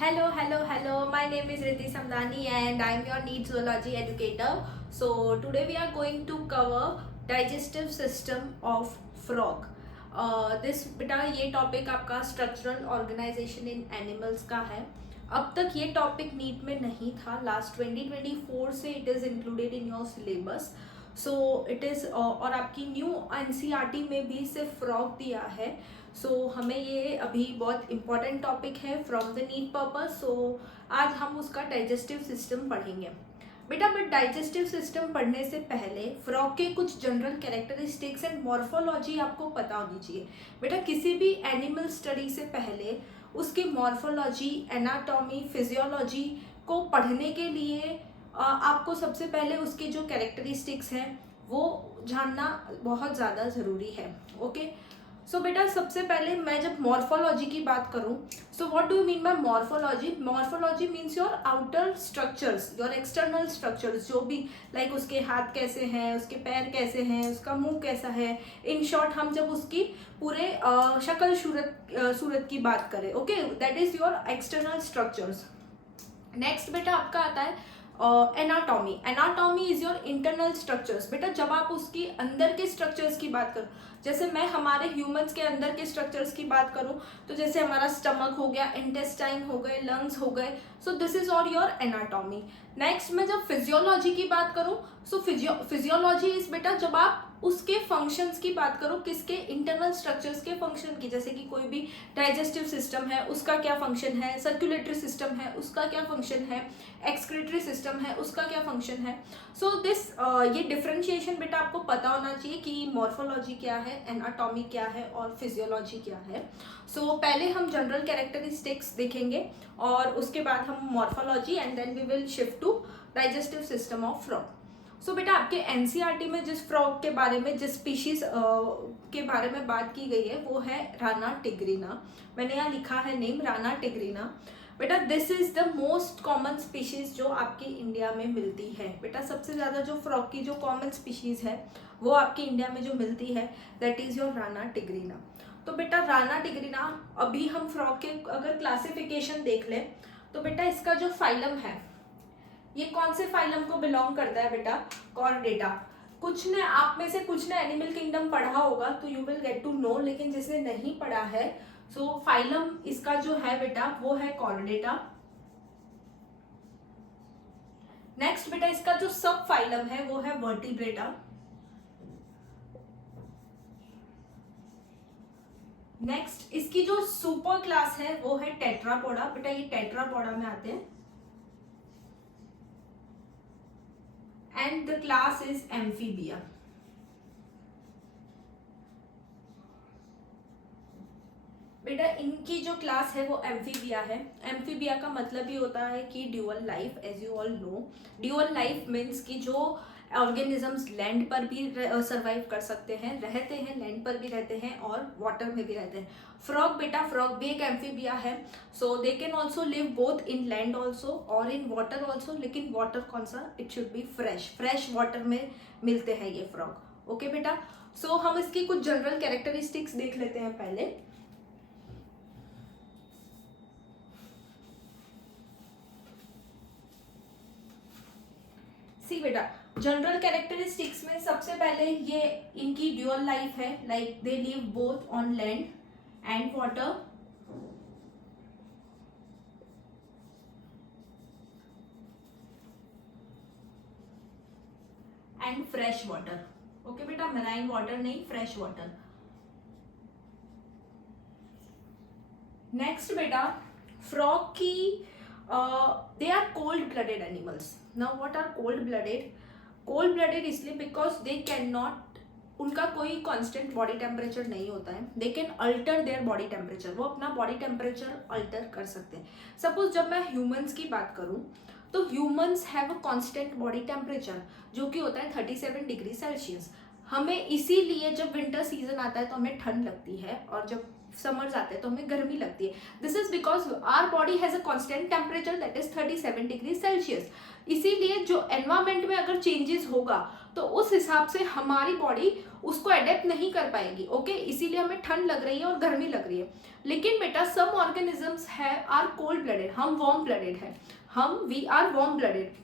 Hello. My name is Riddhi Samdani and I am your NEET zoology educator. So today we are going to cover digestive system of frog. This बेटा ये topic आपका structural organisation इन animals का है. अब तक ये topic NEET में नहीं था. लास्ट 2024 से it is included in your syllabus. So it is और आपकी न्यू एनसीईआरटी में भी सिर्फ फ्रॉग दिया है. सो हमें ये अभी बहुत इंपॉर्टेंट टॉपिक है फ्रॉम द नीट पर्पस. सो आज हम उसका डाइजेस्टिव सिस्टम पढ़ेंगे. बेटा बट डाइजेस्टिव सिस्टम पढ़ने से पहले फ्रॉग के कुछ जनरल कैरेक्टरिस्टिक्स एंड मॉर्फोलॉजी आपको पता होनी चाहिए. बेटा किसी भी एनिमल स्टडी से पहले उसकी मॉर्फोलॉजी, एनाटॉमी, फिजियोलॉजी को पढ़ने के लिए आपको सबसे पहले उसके जो कैरेक्टरिस्टिक्स हैं वो जानना बहुत ज़्यादा ज़रूरी है. ओके सो बेटा सबसे पहले मैं जब मॉर्फोलॉजी की बात करूं, so what do you mean by morphology? Morphology means your outer structures, your external structures, जो भी लाइक उसके हाथ कैसे हैं, उसके पैर कैसे हैं, उसका मुंह कैसा है. इन शॉर्ट हम जब उसकी पूरे शक्ल सूरत की बात करें, okay, that is your external structures. Next बेटा आपका आता है anatomy. Anatomy is your internal structures. बेटा जब आप उसकी अंदर के स्ट्रक्चर्स की बात करो, जैसे मैं हमारे ह्यूमंस के अंदर के स्ट्रक्चर्स की बात करूं तो जैसे हमारा स्टमक हो गया, इंटेस्टाइन हो गए, लंग्स हो गए. सो this is all your anatomy. Next मैं जब फिजियोलॉजी की बात करूं, सो फिजियोलॉजी इज बेटा जब आप उसके फंक्शंस की बात करो, किसके? इंटरनल स्ट्रक्चर्स के फंक्शन की. जैसे कि कोई भी डाइजेस्टिव सिस्टम है उसका क्या फंक्शन है, सर्कुलेटरी सिस्टम है उसका क्या फंक्शन है, एक्सक्रीटरी सिस्टम है उसका क्या फंक्शन है. सो दिस ये डिफरेंशिएशन बेटा आपको पता होना चाहिए कि मॉर्फोलॉजी क्या है, एनाटॉमी क्या है और फिजियोलॉजी क्या है. सो पहले हम जनरल कैरेक्टरिस्टिक्स देखेंगे और उसके बाद हम morphology and then we will shift to digestive system of frog. So बेटा आपके एनसीईआरटी में जिस फ्रॉग के बारे में, जिस स्पीशीज के बारे में बात की गई है वो है राना टिग्रिना. मैंने यहाँ लिखा है नेम राना टिग्रिना. बेटा this is the most common species जो आपकी इंडिया में मिलती है. बेटा सबसे ज़्यादा जो फ्रॉग की जो कॉमन स्पीशीज है वो आपकी इंडिया में जो मिलती है दैट इज योर राना टिग्रिना. तो बेटा राना टिग्रिना, अभी हम फ्रॉग के अगर क्लासिफिकेशन देख लें तो बेटा इसका जो फाइलम है ये कौन से फाइलम को बिलोंग करता है? बेटा कॉर्डेटा. कुछ ने आप में से कुछ ने एनिमल किंगडम पढ़ा होगा तो you will get to know, लेकिन जिसने नहीं पढ़ा है सो फाइलम इसका जो है बेटा वो है कॉर्डेटा. नेक्स्ट बेटा इसका जो सब फाइलम है वो है वर्टिब्रेटा. नेक्स्ट इसकी जो सुपर क्लास है वो है टेट्रापोडा. बेटा ये टेट्रापोडा में आते हैं. And the class is amphibia. बेटा इनकी जो क्लास है वो एम्फीबिया है. एम्फीबिया का मतलब ये होता है कि dual life. As you all know dual life means कि जो ऑर्गेनिजम्स लैंड पर भी सर्वाइव कर सकते हैं, रहते हैं, लैंड पर भी रहते हैं और वाटर में भी रहते हैं. फ्रॉग बेटा, फ्रॉग भी एक एम्फीबिया है. So they can also live both in land also और इन वाटर ऑल्सो. लेकिन वाटर कौन सा? It should be fresh water में मिलते हैं ये फ्रॉग. ओके बेटा, सो हम इसकी कुछ जनरल कैरेक्टरिस्टिक्स देख लेते हैं पहले. सी बेटा जनरल कैरेक्टरिस्टिक्स में सबसे पहले ये इनकी ड्यूअल लाइफ है. Like they live both on land and water. And fresh water. Okay बेटा, मराइन वाटर नहीं, फ्रेश वाटर. नेक्स्ट बेटा फ्रॉग की they are cold blooded animals. Now what are cold blooded? Cold blooded इसलिए because they can not, उनका कोई constant body temperature नहीं होता है. They can alter their body temperature. वो अपना बॉडी टेम्परेचर अल्टर कर सकते हैं. सपोज जब मैं ह्यूमंस की बात करूं तो humans have a constant body temperature जो कि होता है 37 डिग्री सेल्सियस. हमें इसीलिए जब विंटर सीजन आता है तो हमें ठंड लगती है और जब समर्स आते हैं तो हमें गर्मी लगती है. This is because our body has a constant temperature that is 37 degree Celsius. इसीलिए जो एनवायरमेंट में अगर चेंजेस होगा तो उस हिसाब से हमारी बॉडी उसको अडेप्ट नहीं कर पाएगी. ओके, इसीलिए हमें ठंड लग रही है और गर्मी लग रही है. लेकिन बेटा सम ऑर्गेनिजम्स है आर कोल्ड ब्लडेड, हम वार्म ब्लडेड है, वी आर वार्म ब्लडेड.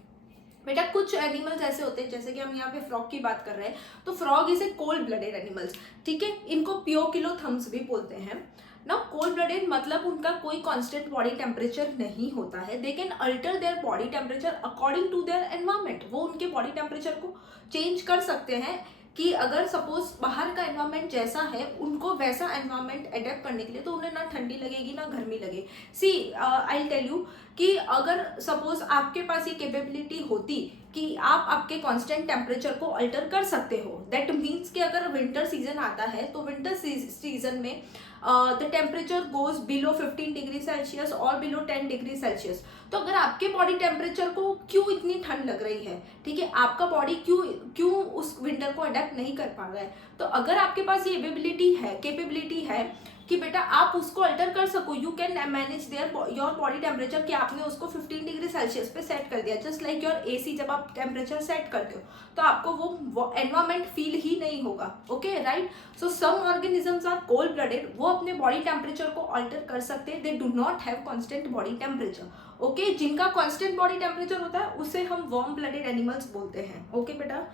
बेटा कुछ एनिमल्स ऐसे होते हैं, जैसे कि हम यहाँ पे फ्रॉग की बात कर रहे हैं, तो frog is a cold blooded animals. ठीक है, इनको पियोकिलोथम्स भी बोलते हैं ना. कोल्ड ब्लडेड मतलब उनका कोई कांस्टेंट बॉडी टेम्परेचर नहीं होता है. They can alter their body temperature according to their environment. वो उनके बॉडी टेम्परेचर को चेंज कर सकते हैं कि अगर सपोज बाहर का एनवायरमेंट जैसा है उनको वैसा एनवायरमेंट अडेप्ट करने के लिए, तो उन्हें ना ठंडी लगेगी ना गर्मी लगेगी. सी आई टेल यू कि अगर सपोज आपके पास ये कैपेबिलिटी होती कि आप आपके कांस्टेंट टेम्परेचर को अल्टर कर सकते हो, दैट मीन्स कि अगर विंटर सीजन आता है तो विंटर सीजन में the temperature goes below 15 degree Celsius और बिलो 10 डिग्री सेल्सियस. तो अगर आपके बॉडी टेम्परेचर को क्यों इतनी ठंड लग रही है, ठीक है, आपका बॉडी क्यों उस विंटर को अडेप्ट नहीं कर पा रहा है, तो अगर आपके पास ये कैपेबिलिटी है कि बेटा आप उसको अल्टर कर सको, you can manage there your body temperature, कि आपने उसको 15 डिग्री सेल्सियस पे सेट कर दिया. जस्ट लाइक योर एसी, जब आप टेम्परेचर सेट करते हो तो आपको वो एनवायरमेंट फील ही नहीं होगा. Okay right. So some organisms are cold blooded, वो अपने बॉडी टेम्परेचर को अल्टर कर सकते हैं. They do not have constant body temperature. Okay, जिनका कांस्टेंट बॉडी टेम्परेचर होता है उसे हम वार्म ब्लडेड एनिमल्स बोलते हैं. ओके बेटा,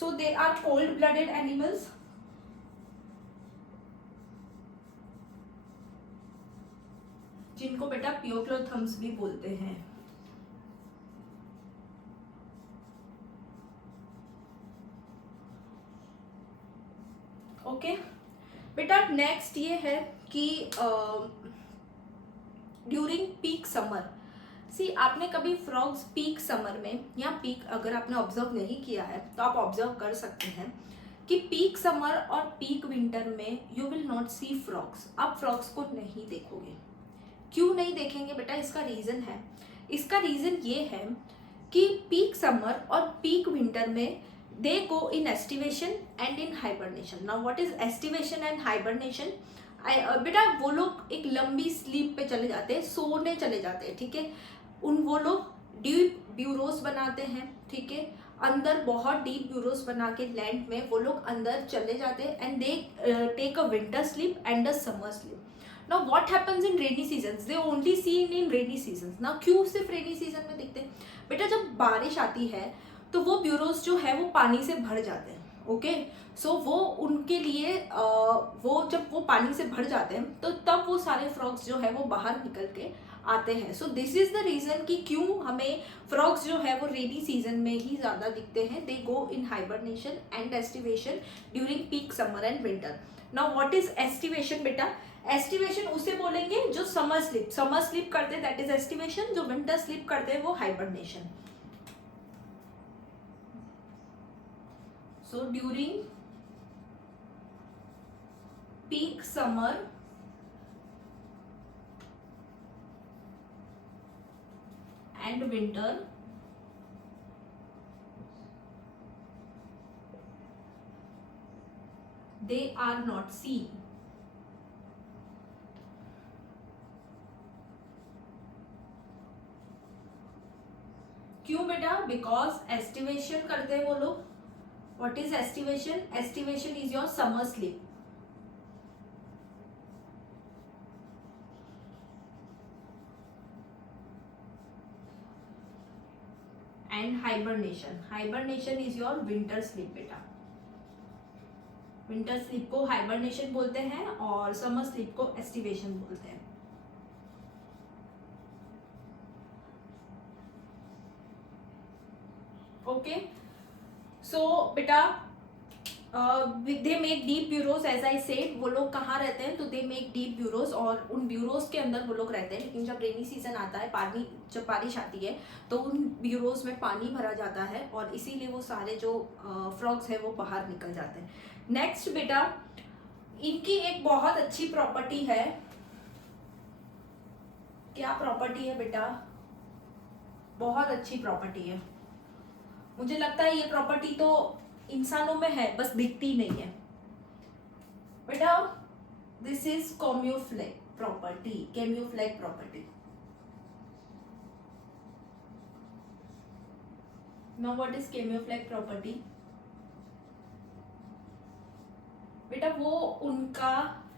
so they are cold blooded animals. जिनको बेटा पियोक्लोथम्स भी बोलते हैं. ओके बेटा, नेक्स्ट ये है कि ड्यूरिंग पीक समर. सी आपने कभी फ्रॉग्स पीक समर में या पीक, अगर आपने ऑब्जर्व नहीं किया है तो आप ऑब्जर्व कर सकते हैं कि पीक समर और पीक विंटर में you will not see frogs. आप फ्रॉग्स को नहीं देखोगे. क्यों नहीं देखेंगे बेटा? इसका रीजन है. इसका रीजन ये है कि पीक समर और पीक विंटर में they go in aestivation and in hibernation. Now what is aestivation and hibernation? बेटा वो लोग एक लंबी स्लीप पे चले जाते हैं, सोने चले जाते हैं. ठीक है, वो लोग डीप ब्यूरोस बनाते हैं. ठीक है, अंदर बहुत डीप ब्यूरोस बना के लैंड में वो लोग अंदर चले जाते हैं and they take a winter sleep and a summer sleep. Now what happens in rainy seasons? They only seen in rainy seasons. Now क्यों सिर्फ रेनी सीजन में दिखते हैं? बेटा जब बारिश आती है तो वो ब्यूरोस जो है वो पानी से भर जाते हैं. ओके, सो वो उनके लिए वो जब वो पानी से भर जाते हैं तो तब वो सारे फ्रॉग्स जो है वो बाहर निकल के आते हैं. So this is the reason कि क्यों हमें फ्रॉग्स जो है वो रेनी सीजन में ही ज़्यादा दिखते हैं. They go in hibernation and aestivation during peak summer and winter. Now what is aestivation बेटा? एस्टिवेशन उसे बोलेंगे जो समर स्लीप करते हैं, दैट इज एस्टिवेशन. जो विंटर स्लीप करते हैं वो hibernation. So during peak summer and winter they are not seen. क्यों बेटा? बिकॉज एस्टिवेशन करते हैं वो लोग. What is aestivation? Aestivation is your summer sleep. And hibernation is your winter sleep बेटा. विंटर स्लीप को हाइबरनेशन बोलते हैं और समर स्लीप को एस्टिवेशन बोलते हैं. ओके, सो बेटा they make deep burrows. As I said, वो लोग कहाँ रहते हैं? तो दे मेक डीप ब्यूरोज और उन ब्यूरोज के अंदर वो लोग रहते हैं. लेकिन जब रेनी सीजन आता है, जब बारिश आती है तो उन ब्यूरोज में पानी भरा जाता है और इसीलिए वो सारे जो फ्रॉग्स है वो बाहर निकल जाते हैं. नेक्स्ट बेटा, इनकी एक बहुत अच्छी प्रॉपर्टी है. क्या प्रॉपर्टी है बेटा? बहुत अच्छी प्रॉपर्टी है. मुझे लगता है ये प्रॉपर्टी तो इंसानों में है, बस दिखती नहीं है. बेटा This is camouflage property. Camouflage property. Now what is camouflage property? बेटा वो उनका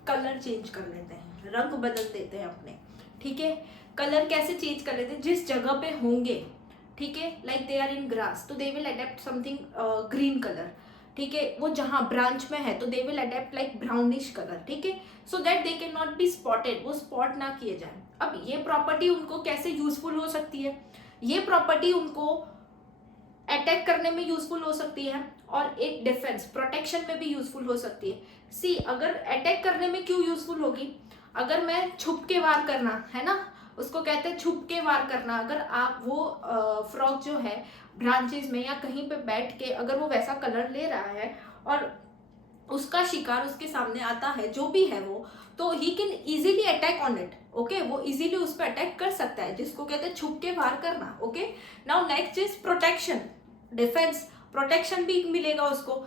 कलर चेंज कर लेते हैं, रंग बदल देते हैं अपने, ठीक है। कलर कैसे चेंज कर लेते हैं? जिस जगह पे होंगे, ठीक है, like they are in grass तो they will adapt something green colour, ठीक है। वो जहाँ ब्रांच में है तो they will adapt like brownish colour, ठीक है, so that they can not be spotted, वो स्पॉट ना किए जाए। अब ये प्रॉपर्टी उनको कैसे यूजफुल हो सकती है? ये प्रॉपर्टी उनको अटैक करने में यूजफुल हो सकती है और एक डिफेंस प्रोटेक्शन में भी यूजफुल हो सकती है। सी, अगर अटैक करने में क्यों यूजफुल होगी? अगर मैं छुप के वार करना है ना, उसको कहते हैं छुप के वार करना। अगर आप वो फ्रॉग जो है ब्रांचेस में या कहीं पे बैठ के अगर वो वैसा कलर ले रहा है और उसका शिकार उसके सामने आता है, जो भी है वो, तो he can easily attack on it, okay. वो इजीली उस पर अटैक कर सकता है, जिसको कहते हैं छुप के वार करना, okay. Now next is protection, defence, protection भी मिलेगा उसको।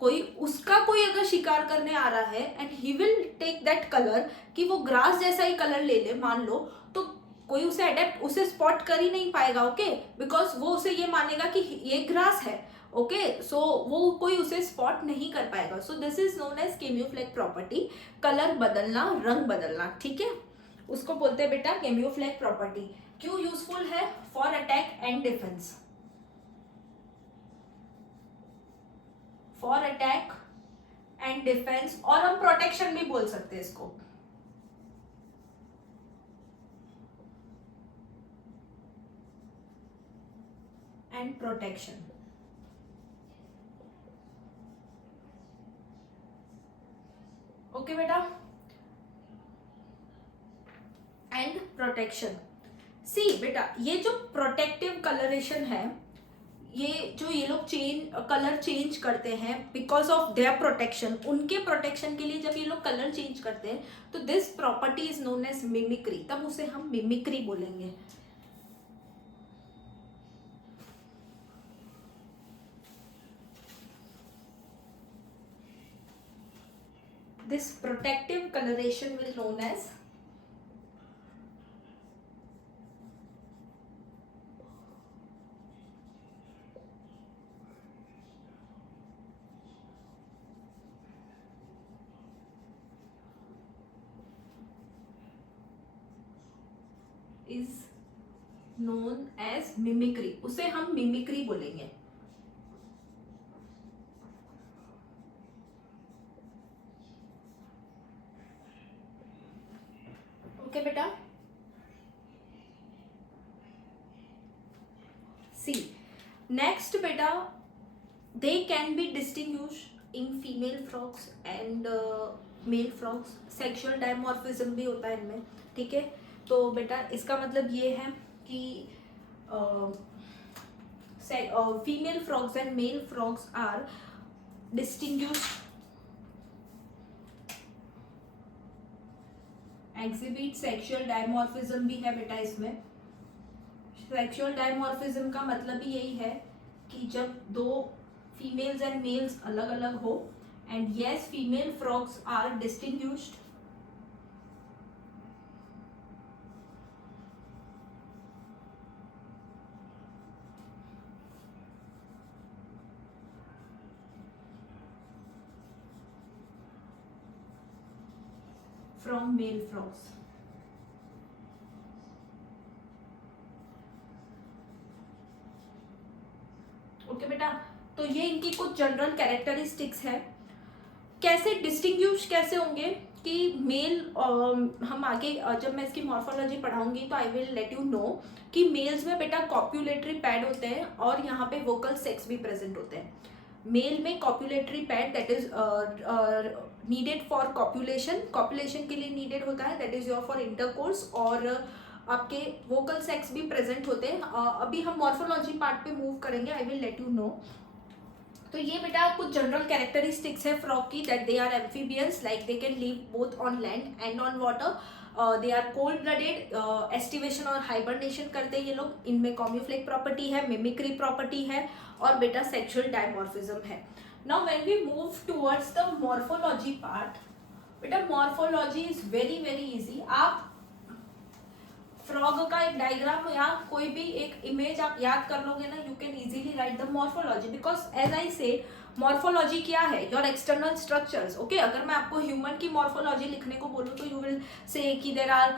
कोई अगर शिकार करने आ रहा है and he will take that colour, कि वो ग्रास जैसा ही कलर ले ले मान लो, तो कोई उसे अडेप्ट, उसे स्पॉट कर ही नहीं पाएगा, ओके, बिकॉज वो उसे ये मानेगा कि ये ग्रास है, ओके, सो वो कोई उसे स्पॉट नहीं कर पाएगा। So this is known as camouflage property, colour बदलना, रंग बदलना, ठीक है, उसको बोलते हैं बेटा कैमोफ्लेज प्रॉपर्टी। क्यों यूजफुल है? For attack and defence, for attack and defence, और हम प्रोटेक्शन भी बोल सकते हैं इसको। एंड प्रोटेक्शन, ओके बेटा, एंड प्रोटेक्शन। सी बेटा, ये जो प्रोटेक्टिव कलरेशन है, ये लोग कलर चेंज करते हैं बिकॉज ऑफ देयर प्रोटेक्शन, उनके प्रोटेक्शन के लिए जब ये लोग कलर चेंज करते हैं तो this property is known as mimicry, तब उसे हम मिमिक्री बोलेंगे। This protective colouration will known as is known as mimicry, उसे हम मिमिक्री बोलेंगे। ओके बेटा, सी नेक्स्ट बेटा, they can be distinguish in female frogs and male frogs, sexual dimorphism भी होता है इनमें, ठीक है। तो बेटा इसका मतलब ये है कि female frogs and male frogs are distinguished, exhibit sexual dimorphism भी है बेटा इसमें। सेक्सुअल डायमॉर्फिज्म का मतलब ही यही है कि जब दो फीमेल्स एंड मेल्स अलग अलग हो, and yes female frogs are distinguished from male frogs. Okay बेटा, तो ये इनकी कुछ जनरल कैरेक्टरिस्टिक्स है। कैसे डिस्टिंग्विश कैसे होंगे कि मेल, हम आगे जब मैं इसकी मॉर्फोलॉजी पढ़ाऊंगी तो आई विल लेट यू नो कि मेल्स में बेटा कॉप्युलेटरी पैड होते हैं और यहाँ पे वोकल सेक्स भी प्रेजेंट होते हैं। मेल में copulatory pad that is needed for copulation, copulation के लिए नीडेड होता है, that is your for intercourse, और आपके वोकल सेक्स भी प्रेजेंट होते हैं। अभी हम मॉर्फोलॉजी पार्ट पे मूव करेंगे, I will let you know. तो ये बेटा कुछ जनरल कैरेक्टरिस्टिक्स है फ्रॉग की, that they are amphibians, like they can live both on land and on water, they are cold blooded, aestivation और हाइबरनेशन करते हैं ये लोग, इनमें कॉम्यूफ्लेक्स प्रॉपर्टी है, मिमिक्री प्रॉपर्टी है, और बेटा सेक्सुअल डायमॉर्फिज्म है। Now when we move towards the morphology part बेटा morphology is very very easy. आप फ्रॉग का एक डायग्राम या कोई भी एक इमेज आप याद कर लोगे ना, you can easily write the morphology. Because as I say morphology क्या है, योर एक्सटर्नल स्ट्रक्चर्स. ओके, अगर मैं आपको ह्यूमन की मॉर्फोलॉजी लिखने को बोलूँ तो यू विल से कि there are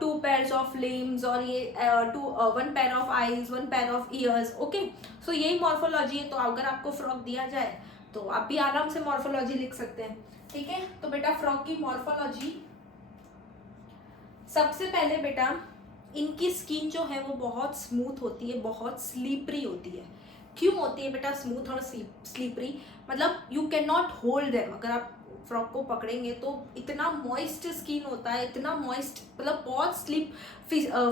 2 pairs of limbs और ये 1 pair of eyes, 1 pair of ears. Okay, so यही मॉर्फोलॉजी है. तो अगर आपको फ्रॉग दिया जाए तो आप भी आराम से मॉर्फोलॉजी लिख सकते हैं. ठीक है, तो बेटा फ्रॉग की मॉर्फोलॉजी, सबसे पहले बेटा इनकी स्किन जो है वो बहुत स्मूथ होती है, बहुत स्लीपरी होती है. क्यों होती है बेटा स्मूथ और स्लीपरी? मतलब you can not hold them. अगर आप फ्रॉक को पकड़ेंगे तो इतना मॉइस्ट स्किन होता है, इतना मॉइस्ट, मतलब बहुत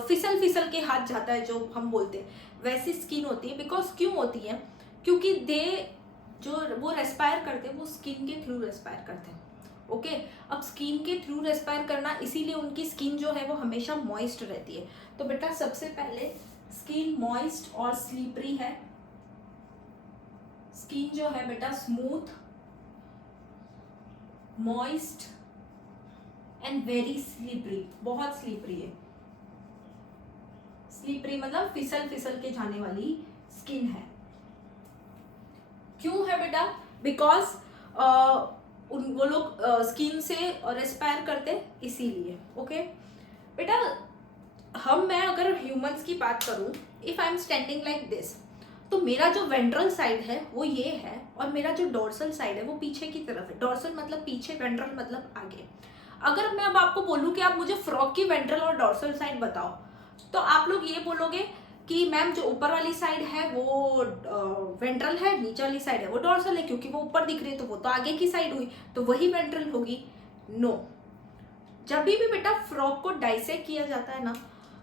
फिसल फिसल के हाथ जाता है जो हम बोलते हैं, वैसी स्किन होती है. बिकॉज क्यों होती है? क्योंकि दे जो वो रेस्पायर करते हैं वो स्किन के थ्रू रेस्पायर करते हैं. ओके, अब स्किन के थ्रू रेस्पायर करना, इसीलिए उनकी स्किन जो है वो हमेशा मॉइस्ट रहती है. तो बेटा सबसे पहले स्किन मॉइस्ट और स्लीपरी है. स्किन जो है बेटा smooth, moist and very slippery, बहुत स्लीपरी है. स्लीपरी मतलब फिसल फिसल के जाने वाली स्किन है. क्यों है बेटा? बिकॉज वो लोग स्किन से रेस्पायर करते इसीलिए. ओके बेटा, मैं अगर ह्यूमंस की बात करूं, if I am standing like this, तो मेरा जो वेंट्रल साइड है वो ये है और मेरा जो डोर्सल साइड है वो पीछे की तरफ है. डोर्सल मतलब पीछे, वेंट्रल मतलब आगे. अगर मैं अब आपको बोलूं कि आप मुझे फ्रॉग की वेंट्रल और डोर्सल साइड बताओ, तो आप लोग ये बोलोगे कि मैम जो ऊपर वाली साइड है वो वेंट्रल है, नीचे वाली साइड है वो डोर्सल है, क्योंकि वो ऊपर दिख रही है तो वो तो आगे की साइड हुई, तो वही वेंट्रल होगी. नो, जब भी बेटा फ्रॉग को डाइसेक्ट किया जाता है ना,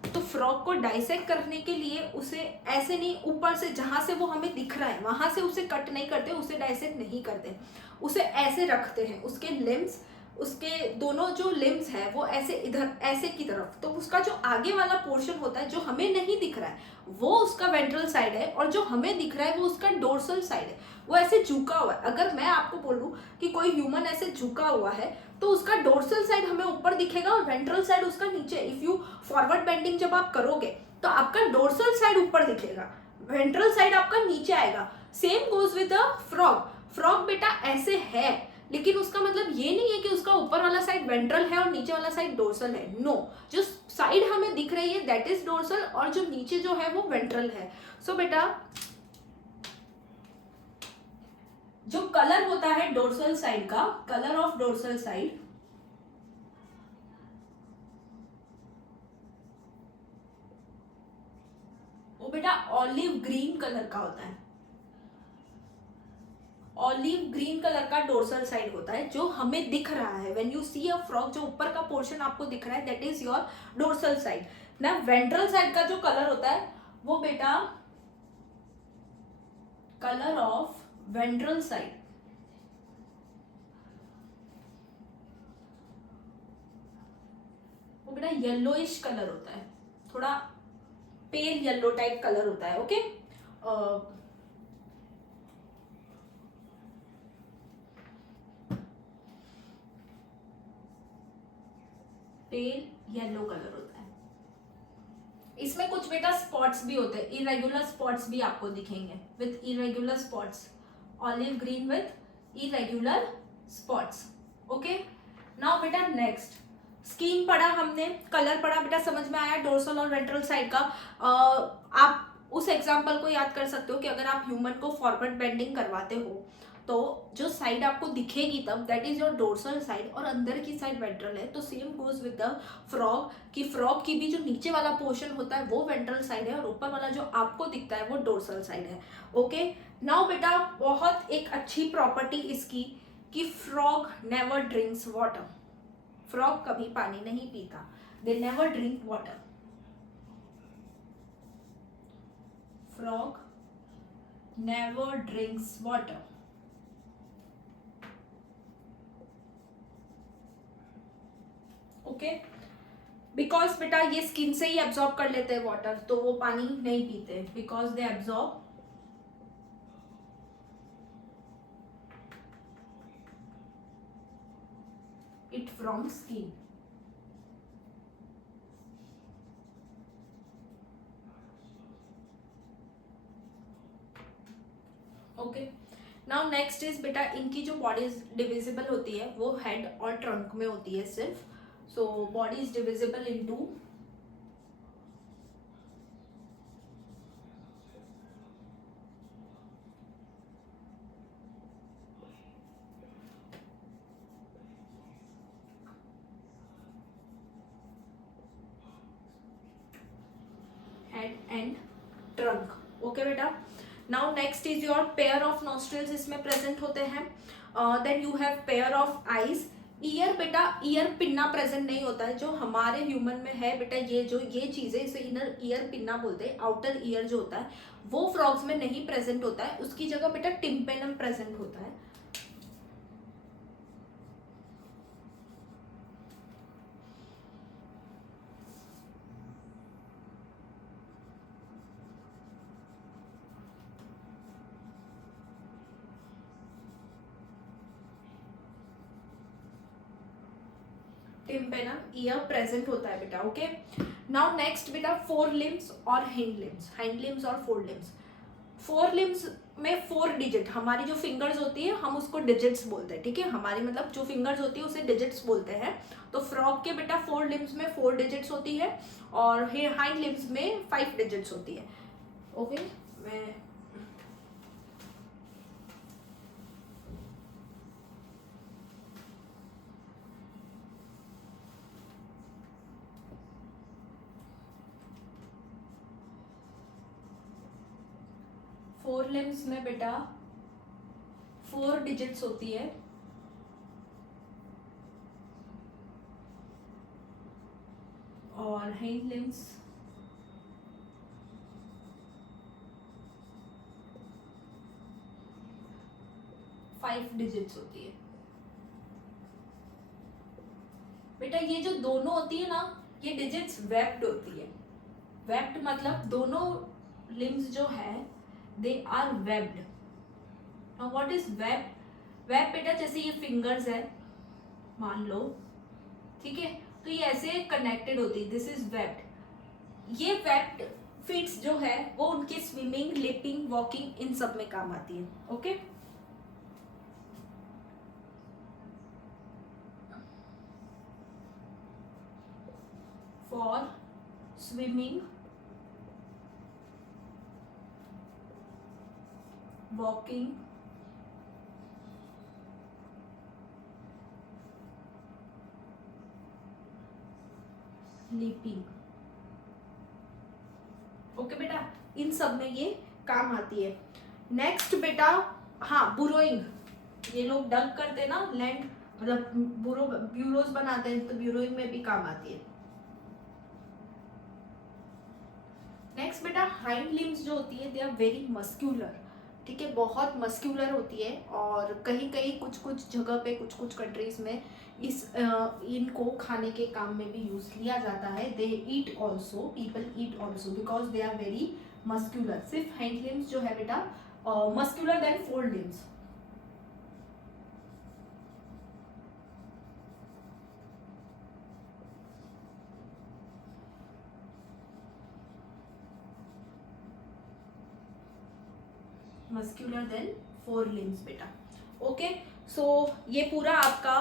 तो फ्रॉग को डाइसेक्ट करने के लिए उसे ऐसे नहीं, ऊपर से जहां से वो हमें दिख रहा है वहां से उसे कट नहीं करते, उसे डाइसेक्ट नहीं करते, उसे ऐसे रखते हैं. उसके लिम्स, उसके दोनों जो लिम्स है वो ऐसे इधर ऐसे की तरफ, तो उसका जो आगे वाला पोर्शन होता है जो हमें नहीं दिख रहा है वो उसका वेंट्रल साइड है, और जो हमें दिख रहा है वो उसका डोर्सल साइड है. वो ऐसे झुका हुआ है. अगर मैं आपको बोलूं कि कोई ह्यूमन ऐसे झुका हुआ है तो उसका डोर्सल साइड हमें ऊपर दिखेगा और वेंट्रल साइड उसका नीचे. इफ यू फॉरवर्ड बेंडिंग जब आप करोगे तो आपका डोर्सल साइड ऊपर दिखेगा, वेंट्रल साइड आपका नीचे आएगा. Same goes with a frog. Frog बेटा ऐसे है, लेकिन उसका मतलब ये नहीं है कि उसका ऊपर वाला साइड वेंट्रल है और नीचे वाला साइड डोर्सल है. नो, जो साइड हमें दिख रही है दैट इज डोर्सल और जो नीचे जो है वो वेंट्रल है. सो बेटा जो कलर होता है डोर्सल साइड का, कलर ऑफ डोर्सल साइड, वो बेटा ऑलिव ग्रीन कलर का होता है. ऑलिव ग्रीन कलर का डोर्सल साइड होता है जो हमें दिख रहा है. When you see a frog, जो ऊपर का पोर्शन आपको दिख रहा है that is your dorsal side. ना वेंट्रल साइड का जो कलर होता है वो बेटा कलर ऑफ वेंट्रल साइड, वो बेटा येलोइश कलर होता है, थोड़ा पेल येलो टाइप कलर होता है. ओके, पेल येलो कलर होता है. इसमें कुछ बेटा स्पॉट्स भी होते हैं, इरेगुलर स्पॉट्स भी आपको दिखेंगे, with irregular spots. Olive green with irregular spots. Okay, now बेटा नेक्स्ट स्किन पढ़ा हमने, कलर पढ़ा बेटा, समझ में आया डोर्सल और वेंट्रल साइड का. आप उस एग्जांपल को याद कर सकते हो कि अगर आप ह्यूमन को फॉरवर्ड बेंडिंग करवाते हो तो जो साइड आपको दिखेगी तब that is your dorsal side और अंदर की साइड वेंट्रल है. तो same goes with the frog, कि फ्रॉग की भी जो नीचे वाला पोर्शन होता है वो वेंट्रल साइड है और ऊपर वाला जो आपको दिखता है वो डोर्सल साइड है. ओके, नाउ बेटा बहुत एक अच्छी प्रॉपर्टी इसकी कि frog never drinks water. Frog कभी पानी नहीं पीता, they never drink water. Frog never drinks water. Okay, because बेटा ये स्किन से ही एब्जॉर्ब कर लेते हैं वाटर, तो वो पानी नहीं पीते, because they absorb from skin. Okay, now next is बेटा इनकी जो बॉडी डिविजिबल होती है वो हेड और ट्रंक में होती है सिर्फ. So body is divisible into head and trunk. Okay बेटा, now next is your pair of nostrils इसमें प्रेजेंट होते हैं. Then you have pair of eyes. Ear बेटा, ईयर पिन्ना प्रेजेंट नहीं होता है जो हमारे ह्यूमन में है बेटा. ये चीजें इसे इनर ईयर पिन्ना बोलते हैं. आउटर ईयर जो होता है वो फ्रॉग्स में नहीं प्रेजेंट होता है, उसकी जगह बेटा टिम्पेनम प्रेजेंट होता है. टिम्पेनम ईयर प्रेजेंट होता है बेटा. ओके, नाउ नेक्स्ट बेटा फोर लिम्स और हिंड लिम्स और फोर लिम्स. फोर लिम्स में 4 डिजिट, हमारी जो फिंगर्स होती है हम उसको डिजिट्स बोलते हैं. ठीक है, हमारी मतलब जो फिंगर्स होती है उसे डिजिट्स बोलते हैं. तो फ्रॉग के बेटा 4 लिम्स में 4 डिजिट्स होती है और हाइंड लिम्स में 5 डिजिट्स होती है. ओके, मैं फोर लिम्स में बेटा 4 डिजिट्स होती है और हाइंड लिम्स 5 डिजिट्स होती है. बेटा ये जो दोनों होती है ना, ये डिजिट्स वेब्ड होती है. वेब्ड मतलब दोनों लिम्स जो है they are webbed. Now what is web? Web बेटा जैसे ये फिंगर्स है मान लो, ठीक है, तो ये ऐसे कनेक्टेड होती है. This is webbed. ये वेब्ड फीट्स जो है वो उनके स्विमिंग, लिपिंग, वॉकिंग इन सब में काम आती है. Okay, for swimming, walking, leaping. Okay बेटा, इन सब में ये काम आती है. नेक्स्ट बेटा, हाँ बुरोइंग. ये लोग डग करते हैं ना लैंड, मतलब ब्यूरोज बनाते हैं, तो ब्यूरोइंग में भी काम आती है. नेक्स्ट बेटा हाइंड लिम्स जो होती है दे आर वेरी मस्क्यूलर. ठीक है, बहुत मस्क्यूलर होती है और कहीं कहीं कुछ जगह पे कुछ कंट्रीज में इनको खाने के काम में भी यूज लिया जाता है. They eat also, people eat also because they are very muscular. सिर्फ हाइंड लिम्स जो है बेटा muscular than fore limbs. Muscular than fore limbs बेटा. ओके, सो ये पूरा आपका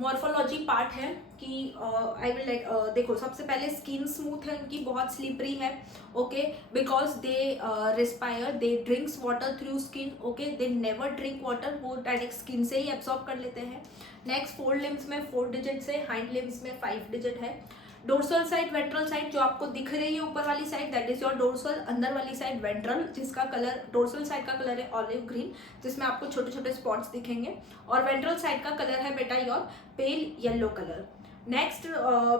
मॉर्फोलॉजी पार्ट है कि आई विल लाइक देखो सबसे पहले स्किन स्मूथ है उनकी, बहुत स्लिपरी है. Okay, because they respire, they drinks water through skin. Okay, they never drink water, वो डायरेक्ट स्किन से ही एब्सॉर्ब कर लेते हैं. नेक्स्ट फोर लिम्स में 4 डिजिट्स है, हाइंड लिम्स में 5 डिजिट है. डोर्सल साइड, वेंट्रल साइड जो आपको दिख रही है ऊपर वाली side that is your dorsal. अंदर वाली साइड वेंट्रल, जिसका कलर डोर्सल साइड का कलर है ऑलिव ग्रीन, जिसमें आपको छोटे छोटे स्पॉट्स दिखेंगे. और वेंट्रल साइड का कलर है बेटा your pale yellow colour. Next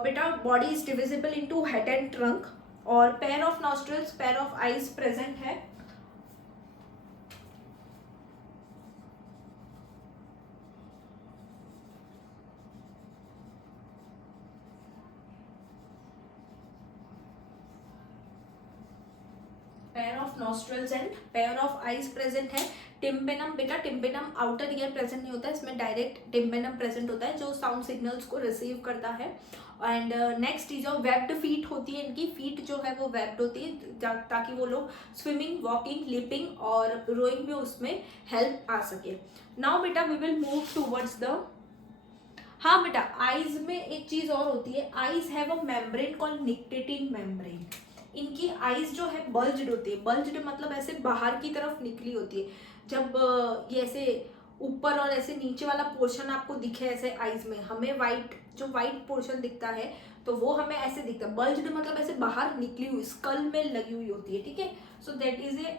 बेटा body is divisible into head and trunk और pair of nostrils, pair of eyes present है. Pair of nostrils and pair of eyes present है। Tympanum, बेटा tympanum outer ear present नहीं होता है, इसमें direct tympanum present होता है जो साउंड सिग्नल्स को रिसीव करता है। एंड नेक्स्ट जो वेब्ड फीट होती है, इनकी फीट जो है वो वेब्ड होती है ताकि वो लोग स्विमिंग, वॉकिंग, लिपिंग और रोइंग में उसमें हेल्प आ सके। नाउ बेटा we will move towards the, हाँ बेटा आईज में एक चीज और होती है, eyes have a membrane called nictitating membrane. इनकी आईज जो है बल्ज्ड होती है, बल्ज्ड मतलब ऐसे बाहर की तरफ निकली होती है। जब ये ऐसे ऊपर और ऐसे नीचे वाला पोर्शन आपको दिखे ऐसे आईज में, हमें वाइट जो वाइट पोर्शन दिखता है तो वो हमें ऐसे दिखता है। बल्ज्ड मतलब ऐसे बाहर निकली हुई, स्कल में लगी हुई होती है, ठीक है। So that is a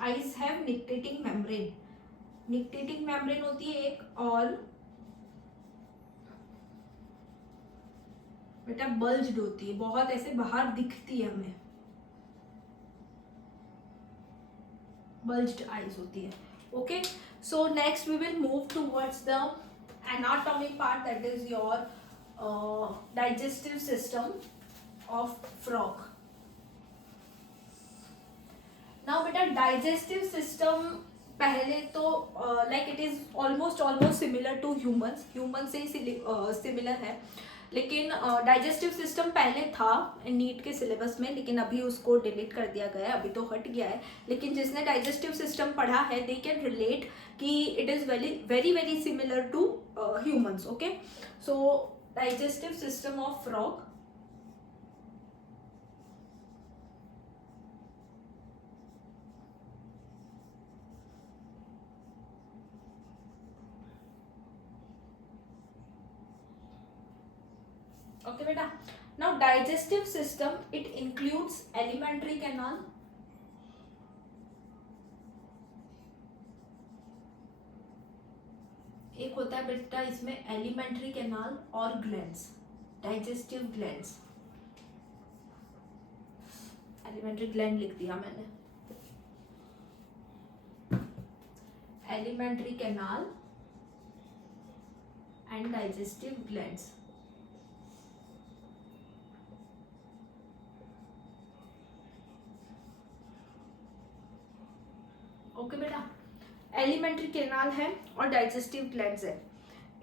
eyes have nictitating membrane, nictitating membrane होती है एक, और बेटा बल्ज्ड होती है, बहुत ऐसे बाहर दिखती है हमें, बल्ज्ड आईज होती है। Okay, so next we will move towards the anatomy part, that is your digestive system of frog. Now बेटा digestive system पहले तो like it is almost similar to humans, humans से similar है, लेकिन digestive system पहले था NEET के syllabus में, लेकिन अभी उसको डिलीट कर दिया गया है, अभी तो हट गया है। लेकिन जिसने डाइजेस्टिव सिस्टम पढ़ा है दे कैन रिलेट कि it is very very similar to humans. Okay, so digestive system of frog, okay beta, now digestive system it includes alimentary canal, एक होता है बेटा इसमें एलिमेंट्री कैनाल और glands, digestive glands, elementary gland लिख दिया मैंने, elementary canal and digestive glands. Okay बेटा, एलिमेंट्री कैनाल है और डाइजेस्टिव ग्लैंड्स है।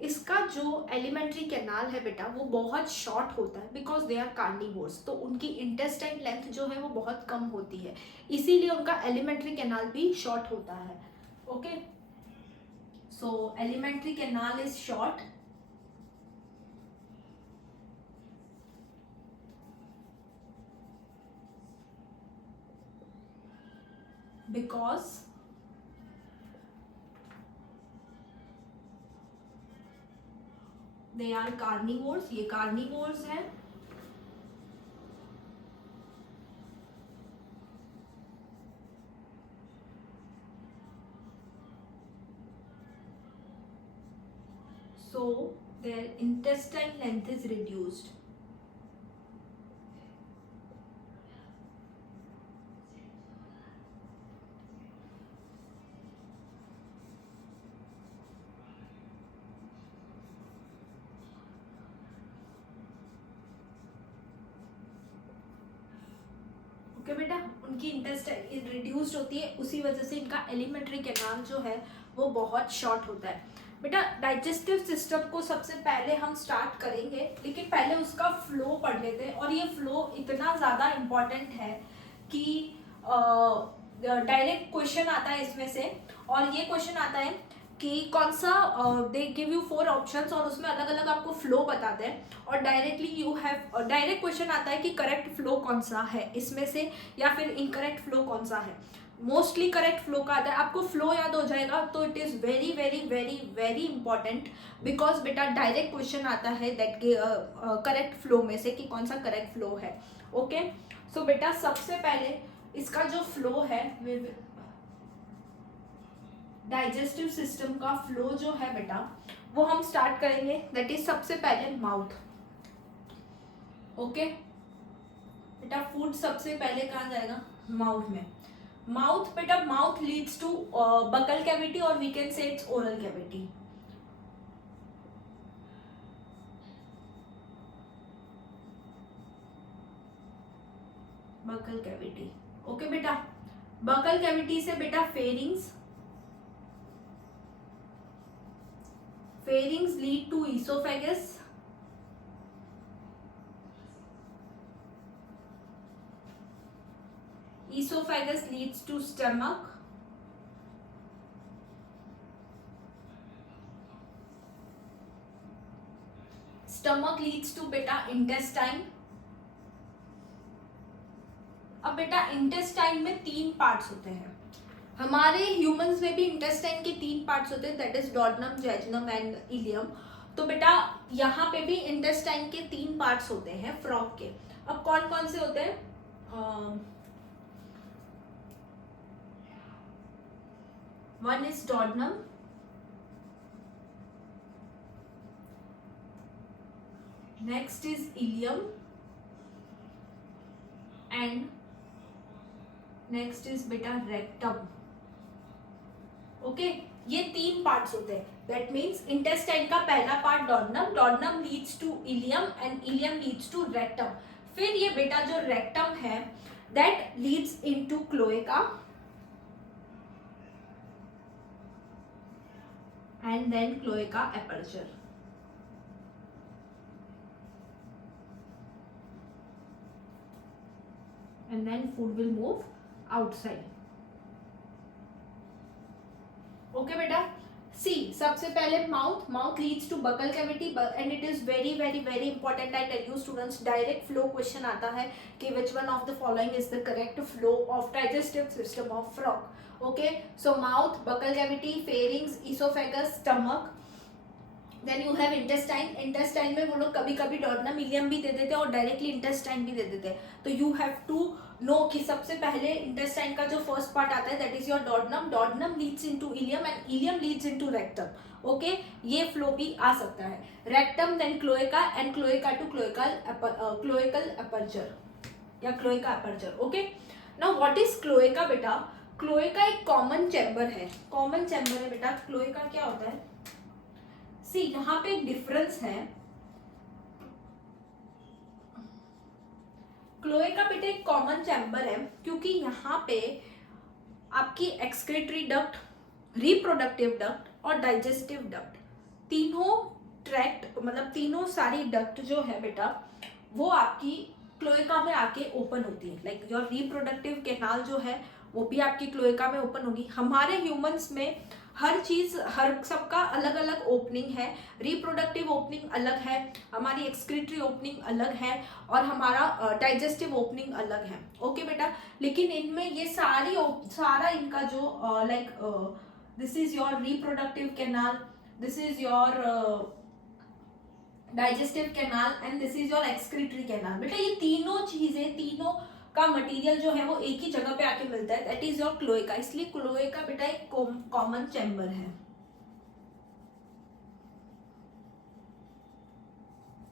इसका जो एलिमेंट्री कैनाल है बेटा वो बहुत शॉर्ट होता है बिकॉज दे आर कार्निवोर्स, तो उनकी इंटेस्टाइन लेंथ जो है वो बहुत कम होती है, इसीलिए उनका एलिमेंट्री कैनाल भी शॉर्ट होता है। Okay, so elementary canal is short because they are carnivores, ये कार्निवोर्स है, so their intestine length is reduced. Okay बेटा, उनकी इंटेस्टाइन रिड्यूस्ड होती है, उसी वजह से इनका एलिमेंट्री कैनाल जो है वो बहुत शॉर्ट होता है। बेटा डाइजेस्टिव सिस्टम को सबसे पहले हम स्टार्ट करेंगे, लेकिन पहले उसका फ्लो पढ़ लेते हैं, और ये फ्लो इतना ज़्यादा इम्पॉर्टेंट है कि डायरेक्ट क्वेश्चन आता है इसमें से, और ये क्वेश्चन आता है कि कौन सा, दे गिव यू 4 ऑप्शंस और उसमें अलग अलग आपको फ्लो बताते हैं, और directly you have direct question आता है कि करेक्ट फ्लो कौन सा है इसमें से, या फिर इनकरेक्ट फ्लो कौन सा है। मोस्टली करेक्ट फ्लो का आता है, आपको फ्लो याद हो जाएगा तो it is very very very very important, because बेटा डायरेक्ट क्वेश्चन आता है दैट के करेक्ट फ्लो में से कि कौन सा करेक्ट फ्लो है। ओके, सो बेटा सबसे पहले इसका जो फ्लो है, डाइजेस्टिव सिस्टम का फ्लो जो है बेटा वो हम स्टार्ट करेंगे, दैट इज सबसे पहले माउथ। ओके बेटा, फूड सबसे पहले कहाँ जाएगा, माउथ में। माउथ बेटा, mouth leads to buccal cavity और we can say it's oral cavity. Buccal cavity, okay बेटा, बकल कैविटी से बेटा pharynx, pharynx lead to oesophagus, esophagus leads to stomach, stomach leads to बेटा intestine. अब बेटा intestine में 3 parts होते हैं, हमारे ह्यूमंस में भी इंटेस्टाइन के 3 पार्ट्स होते हैं, that is duodenum, jejunum and ileum. तो बेटा यहाँ पे भी इंटेस्टाइन के 3 पार्ट्स होते हैं फ्रॉग के. अब कौन कौन से होते हैं? One is duodenum, next is ileum and next is बेटा रेक्टम. ओके, ये 3 पार्ट्स होते हैं. दैट मीन्स इंटेस्टाइन का पहला part duodenum, duodenum leads to ileum and ileum leads to rectum. फिर ये बेटा जो रेक्टम है that leads into cloaca and then cloaca aperture. And then food will move outside. Okay बेटा, सी सबसे पहले mouth, mouth leads to buccal cavity and it is very very very important. I tell you students, direct flow question आता है कि which one of the following is the correct flow of digestive system of frog. Okay, so mouth, buccal cavity, pharynx, oesophagus, stomach, then you have intestine. Intestine में वो लोग कभी कभी डॉर्नम, ilium भी दे देते हैं और डायरेक्टली इंटेस्टाइन भी दे देते हैं. तो यू हैव टू नो कि सबसे पहले इंटेस्टाइन का जो फर्स्ट पार्ट आता है that is your duodenum, duodenum leads into ileum and ileum leads into rectum. Okay, ये फ्लो भी आ सकता है. Rectum then cloaca and cloaca to cloacal aperture या cloaca aperture. Okay, now what is cloaca बेटा? Cloaca एक common chamber है. Common chamber है बेटा. क्लोएका क्या होता है? सी यहाँ पे एक डिफरेंस है. क्लोएका बेटा एक कॉमन चैम्बर है क्योंकि यहाँ पे आपकी एक्सक्रीटरी डक्ट, रिप्रोडक्टिव डक्ट और डाइजेस्टिव डक्ट, तीनों ट्रैक्ट मतलब तीनों सारी डक्ट जो है बेटा वो आपकी क्लोएका में आके ओपन होती है. लाइक योर रिप्रोडक्टिव कैनाल जो है वो भी आपकी क्लोएका में ओपन होगी. हमारे ह्यूमंस में हर चीज, हर सबका अलग अलग ओपनिंग है. रिप्रोडक्टिव ओपनिंग अलग है, हमारी एक्सक्रीटरी ओपनिंग अलग है और हमारा डाइजेस्टिव ओपनिंग अलग है. ओके बेटा, लेकिन इनमें ये सारा इनका जो like this is your reproductive canal, this is your digestive canal and this is your excretory canal. बेटा ये तीनों चीजें, तीनों का मटेरियल जो है वो एक ही जगह पे आके मिलता है, दैट इज योर क्लोएका. इसलिए क्लोएका बेटा एक कॉमन चैम्बर है.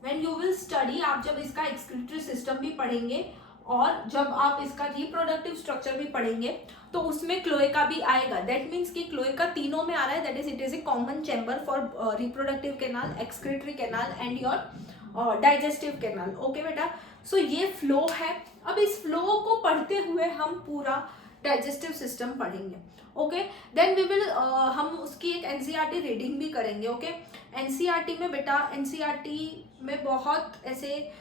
व्हेन यू विल स्टडी, आप जब इसका एक्सक्रीटरी सिस्टम भी पढ़ेंगे और जब आप इसका रिप्रोडक्टिव स्ट्रक्चर भी पढ़ेंगे तो उसमें क्लोएका भी आएगा. दैट मीन्स कि क्लोएका तीनों में आ रहा है. That is it is a common chamber for reproductive canal, excretory canal and your digestive canal. Okay बेटा, सो ये फ्लो है. अब इस फ्लो को पढ़ते हुए हम पूरा डाइजेस्टिव सिस्टम पढ़ेंगे. ओके, देन वी विल हम उसकी एक एनसीईआरटी रीडिंग भी करेंगे. ओके, एनसीईआरटी में बेटा, एनसीईआरटी में बहुत ऐसे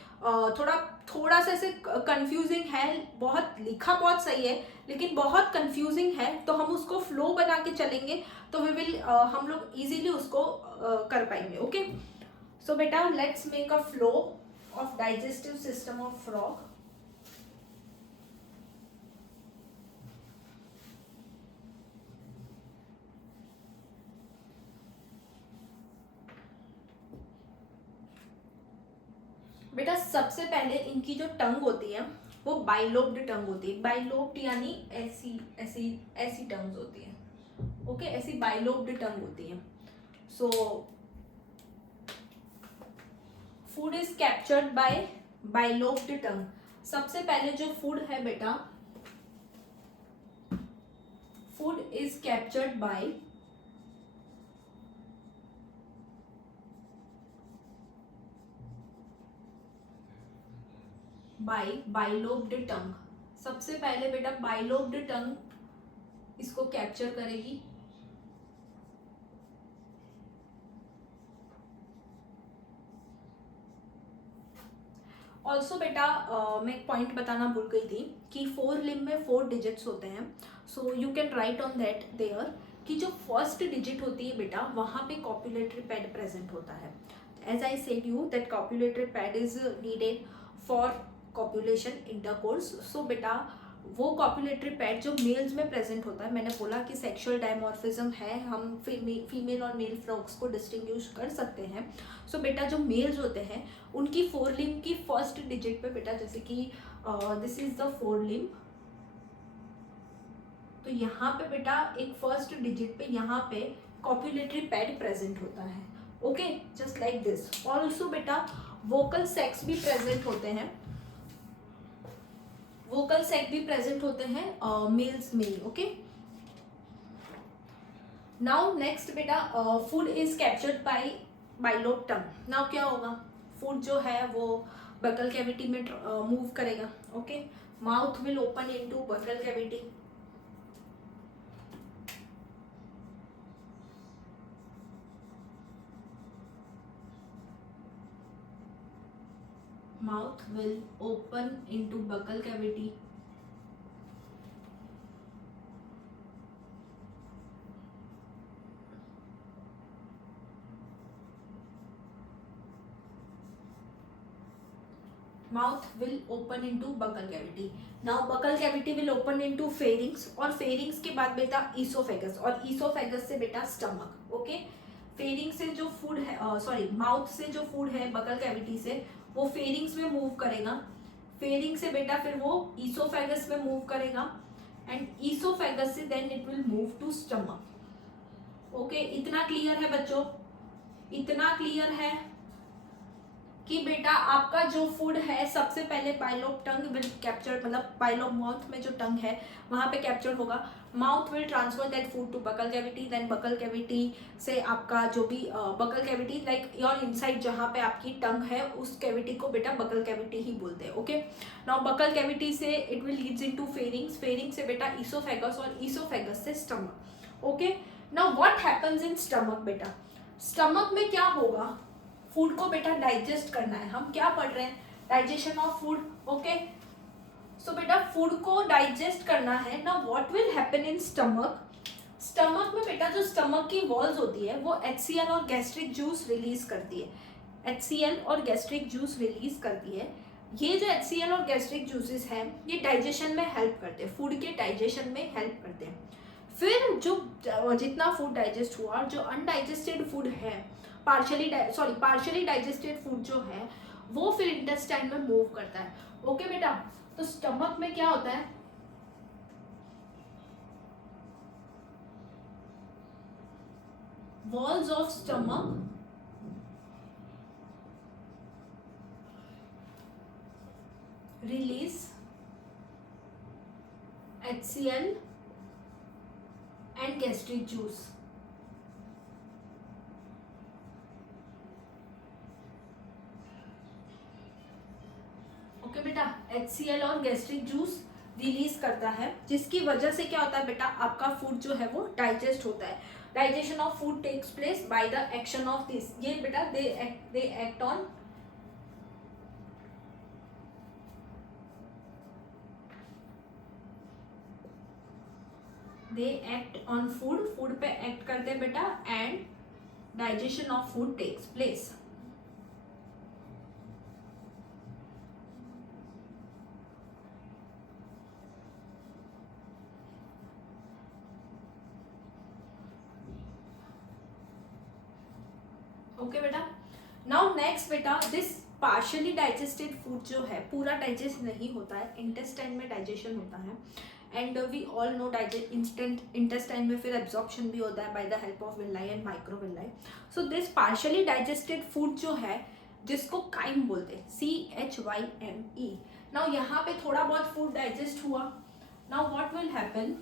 थोड़ा सा ऐसे कंफ्यूजिंग है. बहुत लिखा बहुत सही है लेकिन बहुत कंफ्यूजिंग है, तो हम उसको फ्लो बना के चलेंगे तो वी विल हम लोग इजीली उसको कर पाएंगे. ओके, सो बेटा let's make a flow of digestive system of frog. बेटा सबसे पहले इनकी जो टंग होती है वो बाइलोब्ड टंग होती है. बाइलोब्ड यानी ऐसी ऐसी ऐसी टंग्स होती है. ओके, ऐसी बाइलोब्ड टंग होती है. So food is captured by bilobed tongue. सबसे पहले जो फूड है बेटा, food is captured by bilobed tongue. सबसे पहले बेटा बाइलोब्ड टंग इसको कैप्चर करेगी, ऑल्सो बेटा मैं एक पॉइंट बताना भूल गई थी कि 4 लिम्ब में 4 डिजिट्स होते हैं, so you can write on that there कि जो फर्स्ट डिजिट होती है बेटा वहाँ पे कॉपुलेटरी पैड प्रेजेंट होता है. As I said you that copulatory pad is needed for copulation intercourse. So बेटा वो कॉपुलेटरी पैड जो मेल्स में प्रेजेंट होता है, मैंने बोला कि सेक्सुअल डायमॉर्फिज्म है, हम फीमेल और मेल फ्रॉग्स को डिस्टिंग्विश कर सकते हैं. सो बेटा जो मेल्स होते हैं उनकी 4 लिम्ब की फर्स्ट डिजिट पे बेटा, जैसे कि दिस इज द 4 लिम्ब, तो यहाँ पे बेटा एक फर्स्ट डिजिट पे यहाँ पे कॉपुलेटरी पैड प्रेजेंट होता है. Okay, just like this. Also बेटा वोकल सेक्स भी प्रेजेंट होते हैं, वोकल सेक भी प्रेजेंट होते हैं मेल्स में. ओके, नाउ नेक्स्ट बेटा food is captured bye bilobe tongue. Now क्या होगा, फूड जो है वो बकल कैविटी में मूव करेगा. Okay, mouth will open into buccal cavity, mouth will open into buccal cavity. Mouth will open into buccal cavity. Now buccal cavity will open into pharynx और pharynx के बाद बेटा esophagus और esophagus से बेटा stomach. Okay, pharynx से जो food है सॉरी माउथ से जो फूड है बकल कैविटी से वो फेरिंग्स में मूव करेगा, फेरिंग से बेटा फिर वो ईसोफेगस में मूव करेगा एंड ईसोफेगस से then it will move to stomach. Okay, इतना क्लियर है बच्चों, इतना क्लियर है कि बेटा आपका जो फूड है सबसे पहले बाइलोब टंग विल कैप्चर, मतलब बाइलोब माउथ में जो टंग है वहाँ पे कैप्चर होगा. Mouth will transfer that food to buccal cavity, then buccal cavity से आपका जो भी buccal cavity like your inside जहाँ पे आपकी टंग है उस कैविटी को बेटा बकल कैविटी ही बोलते हैं. ओके, नाउ बकल कैविटी से it will leads into pharynx, pharynx से बेटा ईसोफेगस और ईसोफेगस से stomach. Okay, now what happens in stomach बेटा, स्टमक में क्या होगा, फूड को बेटा डाइजेस्ट करना है. हम क्या पढ़ रहे हैं, digestion of food. Okay, so बेटा फूड को डाइजेस्ट करना है ना. What will happen in stomach, stomach में बेटा जो स्टमक की वॉल्स होती है वो HCl और गैस्ट्रिक जूस रिलीज करती है, HCl और गैस्ट्रिक जूस रिलीज करती है. ये जो HCl और गैस्ट्रिक जूसेस हैं ये डाइजेशन में हेल्प करते हैं, फूड के डाइजेशन में हेल्प करते हैं. फिर जो जितना फूड डाइजेस्ट हुआ, जो अनडाइजेस्टेड फूड है पार्शियली डाइजेस्टेड फूड जो है वो फिर इंटेस्टाइन में मूव करता है. ओके बेटा, तो स्टमक में क्या होता है, walls of stomach release HCl and gastric juice. Okay बेटा, HCl और गैस्ट्रिक जूस रिलीज करता है जिसकी वजह से क्या होता है बेटा, आपका फूड जो है वो डाइजेस्ट होता है. Digestion of food takes place by the action of this, ये बेटा they act on food, food पे एक्ट करते हैं बेटा and digestion of food takes place. Okay बेटा, नाउ नेक्स्ट बेटा दिस पार्शियली डाइजेस्टेड फूड जो है पूरा डाइजेस्ट नहीं होता है, इंटेस्टाइन में डाइजेशन होता है and we all know intestine में फिर एब्जॉर्प्शन भी होता है by the help of villi and microvilli. So this partially digested food जो है जिसको काइम बोलते हैं, CHYME. नाउ यहाँ पे थोड़ा बहुत फूड डाइजेस्ट हुआ, नाउ व्हाट विल हैपन,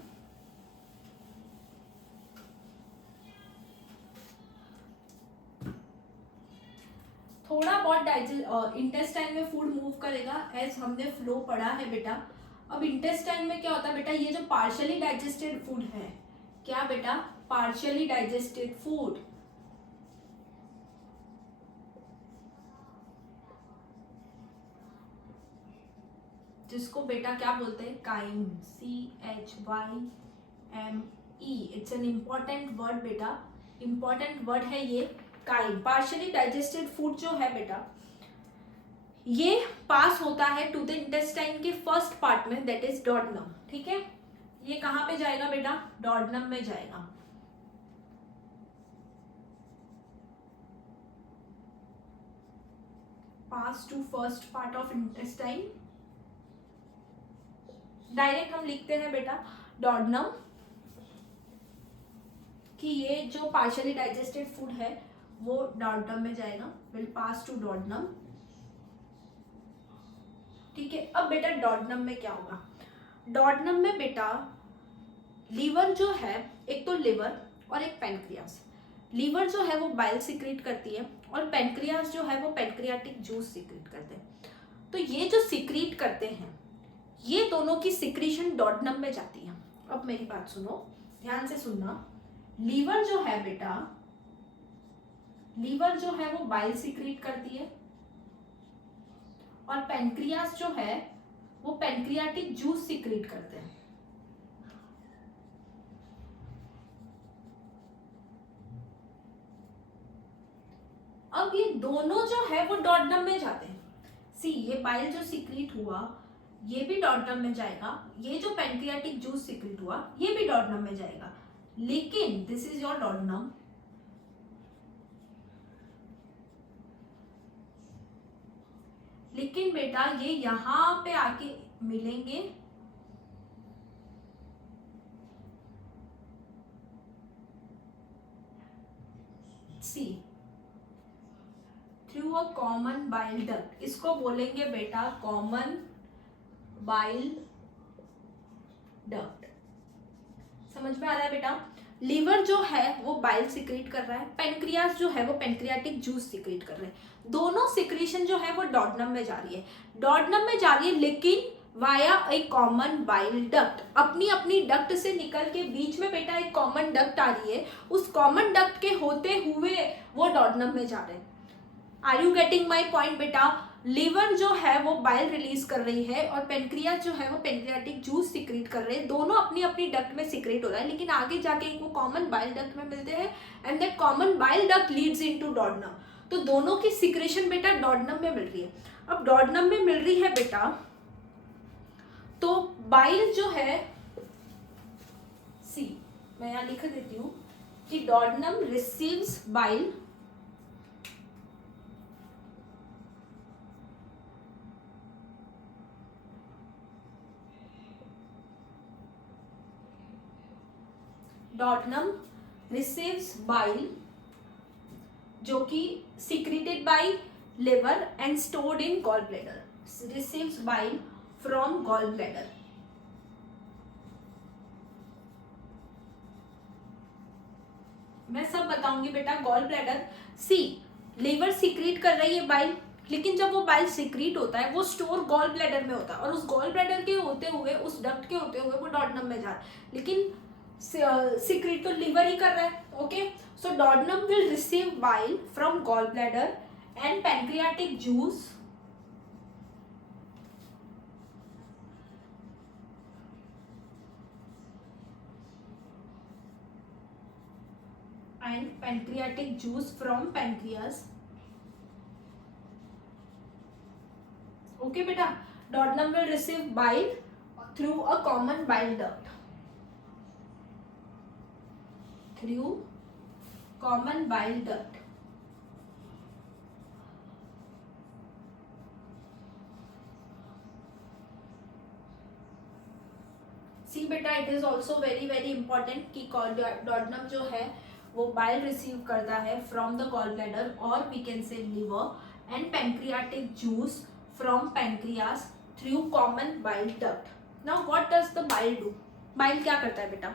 थोड़ा बहुत इंटेस्टाइन में फूड मूव करेगा, एज हमने फ्लो पढ़ा है बेटा अब इंटेस्टाइन में क्या होता है बेटा, ये जो पार्शियली डाइजेस्टेड फूड है, क्या बेटा, पार्शियली डाइजेस्टेड फूड, जिसको बेटा क्या बोलते हैं, crime, CHYME, it's an important word बेटा, इंपॉर्टेंट वर्ड है ये, काइम। पार्शियली डाइजेस्टेड फूड जो है बेटा, ये पास होता है टू द इंटेस्टाइन के फर्स्ट पार्ट में, दैट इज डॉडनम, ठीक है। ये कहां पे जाएगा बेटा, डॉडनम में जाएगा। Pass to first part of intestine, direct हम लिखते हैं बेटा डॉडनम, कि ये जो पार्शियली डाइजेस्टेड फूड है वो डॉडनम में जाएगा, विल पास टू डॉडनम, ठीक है। अब बेटा डॉडनम में क्या होगा, डॉडनम में बेटा लीवर जो है, एक तो लिवर और एक पेनक्रियास। लीवर जो है वो बाइल सीक्रेट करती है और पेनक्रियास जो है वो पेनक्रियाटिक जूस सीक्रेट करते हैं। तो ये जो सीक्रेट करते हैं, ये दोनों की सिक्रीशन डॉडनम में जाती है। अब मेरी बात सुनो, ध्यान से सुनना, लीवर जो है बेटा, लीवर जो है वो बाइल सीक्रेट करती है और पेनक्रियास जो है वो पेनक्रियाटिक जूस सीक्रेट करते हैं। अब ये दोनों जो है वो डॉडनम में जाते हैं। सी, ये बाइल जो सीक्रेट हुआ ये भी डॉडनम में जाएगा, ये जो पेनक्रियाटिक जूस सीक्रेट हुआ ये भी डॉडनम में जाएगा, लेकिन दिस इज योर डॉडनम, लेकिन बेटा ये यहां पे आके मिलेंगे see through a common bile duct, इसको बोलेंगे बेटा कॉमन बाइल डक्ट। समझ में आ रहा है बेटा, लीवर जो है वो बाइल सिक्रेट कर रहा है, पेनक्रियास जो है वो पेनक्रियाटिक जूस सिक्रेट कर रहे हैं, दोनों सिक्रीशन जो है वो डॉडनम में जा रही है, डॉडनम में जा रही है, लेकिन वाया ए कॉमन बाइल डक्ट, अपनी अपनी डक्ट से निकल के बीच में बेटा एक कॉमन डक्ट आ रही है, उस कॉमन डक्ट के होते हुए वो डॉडनम में जा रहे हैं। Are you getting my point बेटा, लीवर जो है वो बाइल रिलीज कर रही है और पेनक्रियास जो है वो पेनक्रियाटिक जूस सिक्रेट कर रहे हैं, दोनों अपनी अपनी डक्ट में सिक्रेट हो रहा है, लेकिन आगे जाके वो कॉमन बाइल डक्ट में मिलते हैं and that common bile duct leads into duodenum. तो दोनों की सिक्रेशन बेटा डॉडनम में मिल रही है। अब डॉडनम में मिल रही है बेटा, तो बाइल जो है, सी मैं यहां लिख देती हूं कि duodenum receives bile duodenum receives bile जो कि secreted by liver and stored in gall bladder, receives bile from gall bladder. मैं सब बताऊंगी बेटा, gall bladder, see liver secrete कर रही है बाइल, लेकिन जब वो बाइल सीक्रेट होता है वो स्टोर गॉल ब्लैडर में होता है और उस गॉल ब्लैडर के होते हुए, उस डक्ट के होते हुए वो डॉडनम में जा रहा है, लेकिन सीक्रेट तो लिवर ही कर रहा है। Okay, so duodenum will receive bile from gall bladder and pancreatic juice from pancreas. Okay बेटा, duodenum will receive bile through a common bile duct, through common bile duct. See बेटा, it is also very very important कि duodenum जो है वो bile receive करता है from the gall bladder और we can say liver and pancreatic juice from pancreas through common bile duct. Now what does the bile do? Bile क्या करता है बेटा?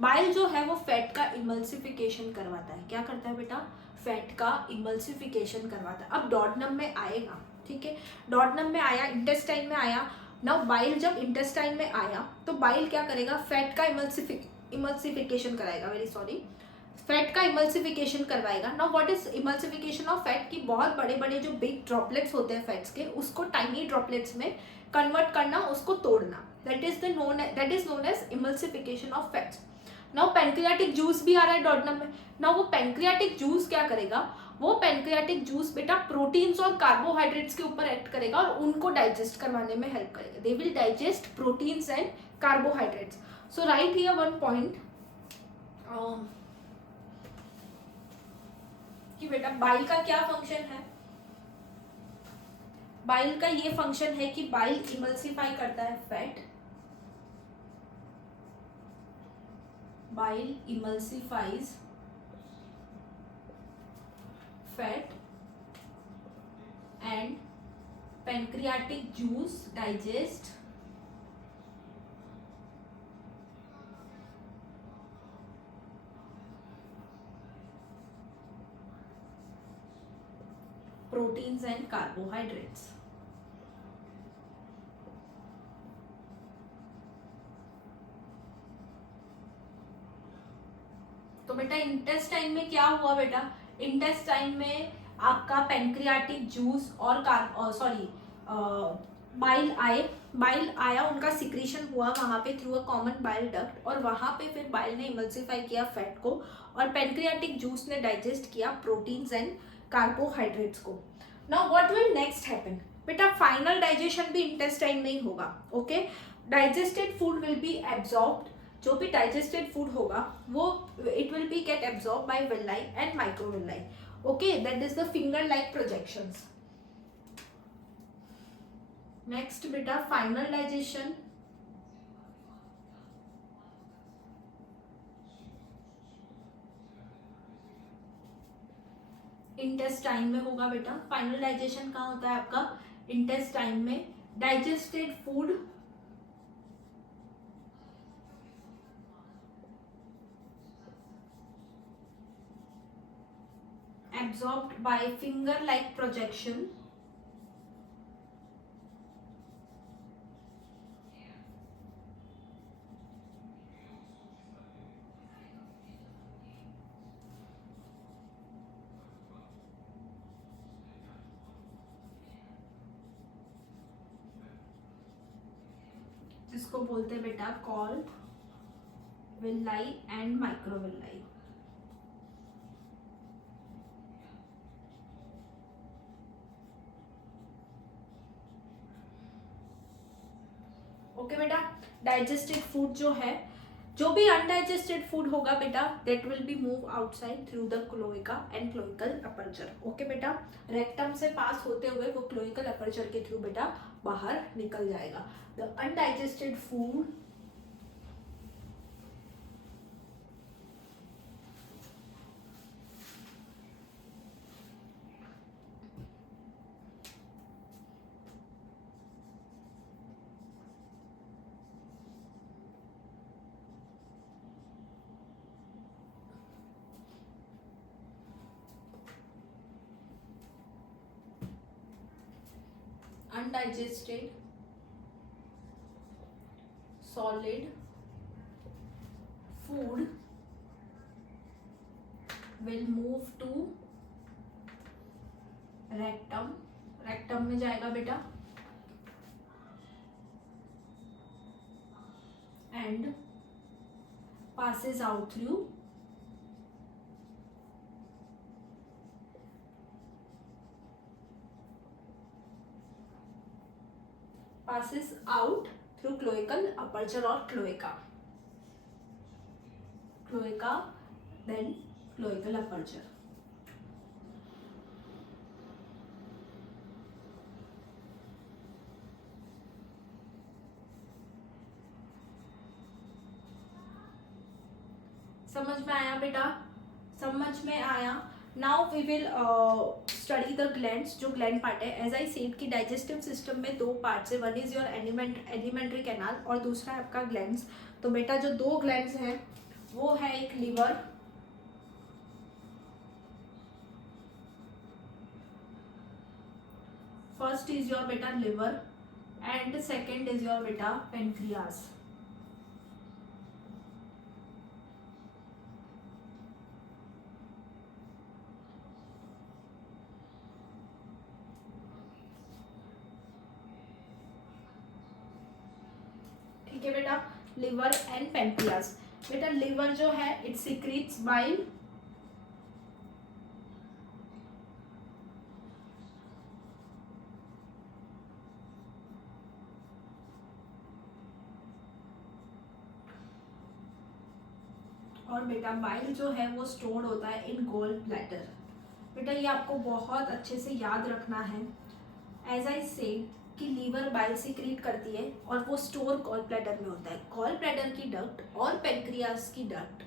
बाइल जो है वो फैट का इमल्सिफिकेशन करवाता है। क्या करता है बेटा? फैट का इमल्सिफिकेशन करवाता है। अब डॉडनम में आएगा, ठीक है, डॉडनम में आया, इंटेस्टाइन में आया, नाउ बाइल जब इंटेस्टाइन में आया तो बाइल क्या करेगा, फैट का इमल्सिफिकेशन कराएगा, वेरी सॉरी, फैट का इमल्सिफिकेशन करवाएगा. Now what is emulsification of fat, की बहुत बड़े बड़े जो बिग ड्रॉपलेट्स होते हैं फैट्स के, उसको टाइनी ड्रॉपलेट्स में कन्वर्ट करना, उसको तोड़ना, that is known as emulsification of fats. Now pancreatic juice भी आ रहा है डॉटनम में. नाउ वो पैंक्रियाटिक जूस क्या करेगा, वो पैंक्रियाटिक जूस बेटा प्रोटीन्स और कार्बोहाइड्रेट्स के ऊपर एक्ट करेगा और उनको डाइजेस्ट करवाने में हेल्प करेगा. They will digest proteins and carbohydrates. So right here one point कि बेटा बाइल का क्या फंक्शन है. बाइल का ये फंक्शन है कि बाइल इमल्सिफाई करता है fat. Bile emulsifies fat and pancreatic juice digest proteins and carbohydrates. तो बेटा इंटेस्टाइन में क्या हुआ बेटा, इंटेस्टाइन में आपका पैंक्रियाटिक जूस और बाइल आया, उनका सिक्रीशन हुआ वहां पे through a common bile duct, और वहां पे फिर बाइल ने इमल्सिफाई किया फैट को और पैंक्रियाटिक जूस ने डाइजेस्ट किया प्रोटीन्स एंड कार्बोहाइड्रेट्स को. Now what will next happen, बेटा फाइनल डाइजेशन भी इंटेस्टाइन में ही होगा. Okay, digested food will be absorbed, जो भी डाइजेस्टेड फूड होगा वो it will be get absorb by villi and microvilli. Okay, that is the finger like projections. Next बेटा फाइनल डाइजेशन. इंटेस्टाइन में होगा बेटा. फाइनल डाइजेशन कहाँ होता है आपका, इंटेस्टाइन में. Digested food absorbed by finger like projection जिसको बोलते हैं बेटा called villi and microvilli. Okay बेटा, डाइजेस्टेड फूड जो है, जो भी अनडाइजेस्टेड फूड होगा बेटा that will be move outside through the cloaca and cloacal aperture. Okay बेटा, रेक्टम से पास होते हुए वो क्लोइकल अपर्चर के थ्रू बेटा बाहर निकल जाएगा. The undigested food undigested solid food will move to rectum. Rectum में जाएगा बेटा and passes out through passes out through cloacal aperture or cloaca. Cloaca, then cloacal aperture. समझ में आया बेटा, समझ में आया. Now we will study the glands. जो ग्लैंड पार्ट है, एज आई सेड कि डाइजेस्टिव सिस्टम में दो पार्ट्स है, one is your elementary canal और दूसरा है आपका ग्लैंड्स. तो बेटा जो दो ग्लैंड्स हैं वो है एक लिवर, फर्स्ट इज योर बेटा liver and second is your बेटा पेनक्रियाज। ठीक है बेटा, लिवर एंड पेनक्रियाज। बेटा लिवर जो है इट सिक्रीट्स बाइल, और बेटा बाइल जो है वो स्टोर्ड होता है इन गोल ब्लैडर। बेटा ये आपको बहुत अच्छे से याद रखना है। एज आई सेड कि लीवर बाइल सिक्रीट करती है और वो स्टोर गॉल ब्लैडर में होता है। गॉल ब्लैडर की डक्ट और पेनक्रियास की डक्ट,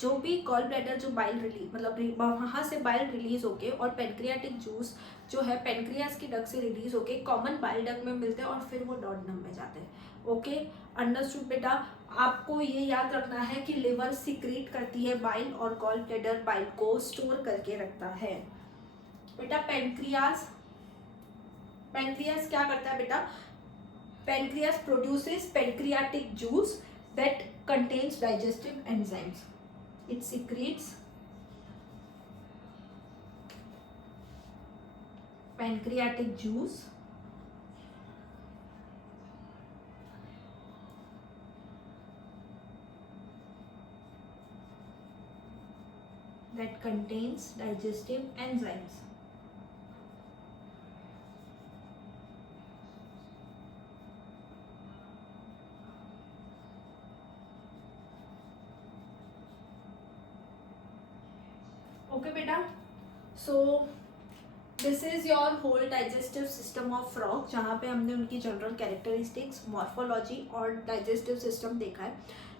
जो भी गॉल ब्लैडर जो बाइल रिलीज मतलब वहाँ से बाइल रिलीज होके और पेनक्रियाटिक जूस जो है पेनक्रियास की डक्ट से रिलीज होके कॉमन बाइल डक्ट में मिलते हैं और फिर वो डॉडनम में जाते हैं। ओके, अंडरस्टूड बेटा। आपको ये याद रखना है कि लिवर सिक्रीट करती है बाइल और गॉल ब्लैडर बाइल को स्टोर करके रखता है। बेटा पेनक्रियास, पेनक्रियास क्या करता है बेटा? Pancreas produces pancreatic juice that contains digestive enzymes. It secretes pancreatic juice that contains digestive enzymes. Okay बेटा, so this is your whole digestive system of frog, जहाँ पे हमने उनकी जनरल कैरेक्टरिस्टिक्स, मॉर्फोलॉजी और डाइजेस्टिव सिस्टम देखा है।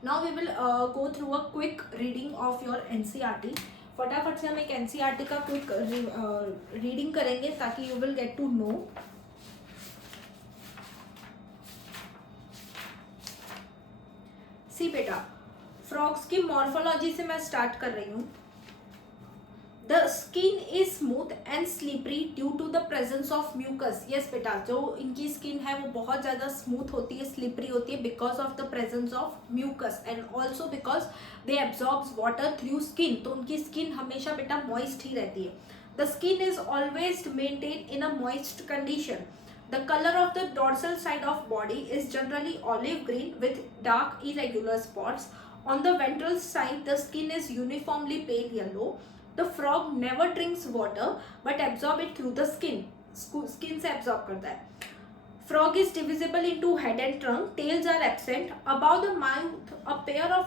Now we will go through a quick reading of your NCERT. फटाफट से हम एक एनसीईआरटी का क्विक रीडिंग करेंगे ताकि you will get to know. See बेटा, फ्रॉग्स की मॉर्फोलॉजी से मैं स्टार्ट कर रही हूँ। The skin is smooth and slippery due to the presence of mucus. Yes बेटा, जो इनकी स्किन है वो बहुत ज़्यादा स्मूथ होती है, स्लिपरी होती है because of the presence of mucus and also because they absorbs water through skin. तो उनकी स्किन हमेशा बेटा moist ही रहती है। The skin is always maintained in a moist condition. The color of the dorsal side of body is generally olive green with dark irregular spots. On the ventral side, the skin is uniformly pale yellow. The frog never drinks water but absorb it through the skin. Skin से absorb करता है। Frog is divisible into head and trunk. Tails are absent. Above the mouth, a pair of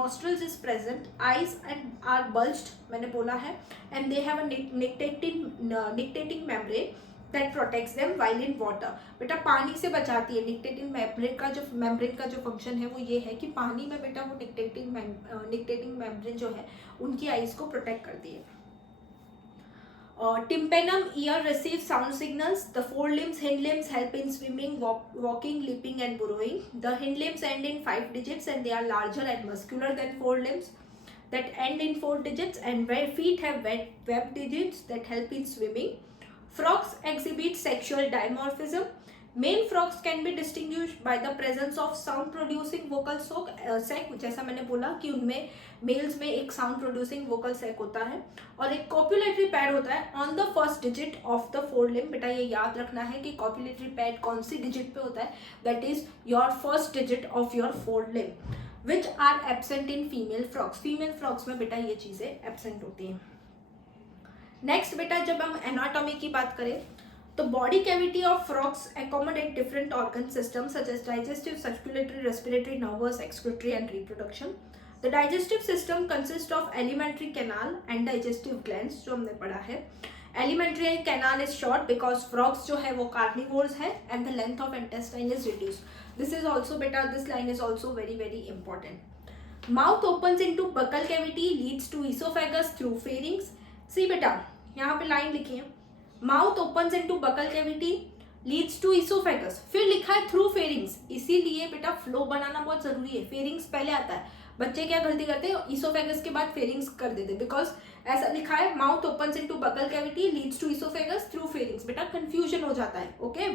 nostrils is present. Eyes and are bulged. मैंने बोला है. And they have a nictitating membrane that protects them while in water. बेटा पानी से बचाती है। Nictitating membrane का जो फंक्शन है वो ये है कि पानी में बेटा वो निक्टेटिंग मेम्ब्रेन जो है उनकी आइज को प्रोटेक्ट करती है। Tympanum ear receives sound signals. The forelimbs, hind limbs help in swimming, walking, leaping and burrowing. The hind limbs end in 5 digits and they are larger and muscular than forelimbs that end in 4 digits, and where feet have web digits that help in swimming. Frogs exhibit sexual dimorphism. Male frogs can be distinguished by the presence of sound producing vocal sac, जैसा मैंने बोला कि उनमें mails में एक sound producing vocal sac होता है और एक कॉपुलेटरी पैड होता है on the first digit of the forelimb. बेटा ये याद रखना है कि कॉपुलेटरी पैड कौन सी डिजिट पे होता है, that is your first digit of your forelimb, which are absent in female frogs. Female frogs में बेटा ये चीज़ें एब्सेंट होती हैं। नेक्स्ट बेटा, जब हम एनाटॉमी की बात करें तो body cavity of frogs accommodate different organ systems such as digestive, circulatory, respiratory, nervous, excretory and reproduction. The digestive system consists of alimentary canal and digestive glands, जो हमने पढ़ा है। Alimentary canal is short because frogs जो है वो carnivores है and the length of intestine is reduced. This is also बेटा, this line is also very very important. Mouth opens into buccal cavity, leads to esophagus through pharynx. See बेटा, यहाँ पे line लिखी है, mouth opens into buccal cavity leads to oesophagus, फिर लिखा है through pharynx, इसीलिए बेटा फ्लो बनाना बहुत जरूरी है। फेरिंग्स पहले आता है, बच्चे क्या गलती करते हैं, इसोफेगस के बाद फेरिंग्स कर देते, बिकॉज ऐसा लिखा है mouth opens into buccal cavity leads to oesophagus through pharynx, बेटा कंफ्यूजन हो जाता है। Okay,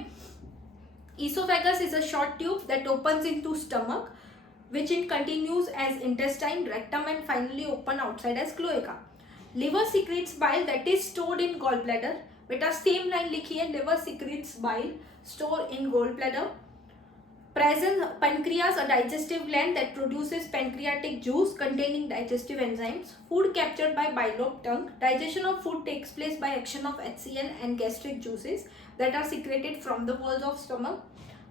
Esophagus is a short tube that opens into stomach, which it continues as intestine, rectum, and finally open outside as cloaca. Liver secretes bile that is stored in gallbladder. बेटा same line लिखी है, liver secretes bile stored in gallbladder. Present pancreas, a digestive gland that produces pancreatic juice containing digestive enzymes. Food captured by bilobe tongue. Digestion of food takes place by action of HCl and gastric juices that are secreted from the walls of stomach.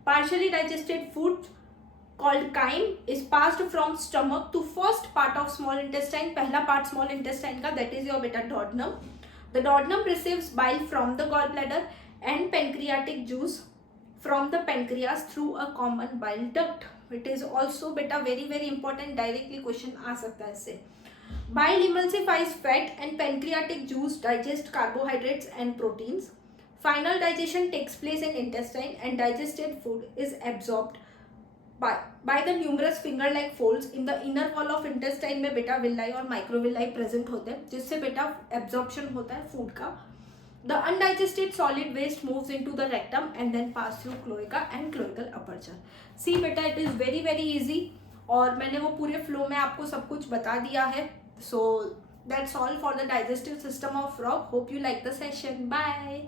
Partially digested food called chyme is passed from stomach to first part of small intestine. पहला part small intestine का, that is your beta duodenum. The duodenum receives bile from the gallbladder and pancreatic juice from the pancreas through a common bile duct. It is also beta very important, directly question आ सकता है इससे. Bile emulsifies fat and pancreatic juice digest carbohydrates and proteins. Final digestion takes place in intestine and digested food is absorbed by the numerous finger-like folds in the inner wall of intestine में बेटा villi और microvilli present होते हैं, जिससे बेटा absorption होता है food का. The undigested solid waste moves into the rectum and then pass through cloaca and cloacal aperture. See बेटा, it is very easy और मैंने वो पूरे flow में आपको सब कुछ बता दिया है. So that's all for the digestive system of frog. Hope you like the session. Bye.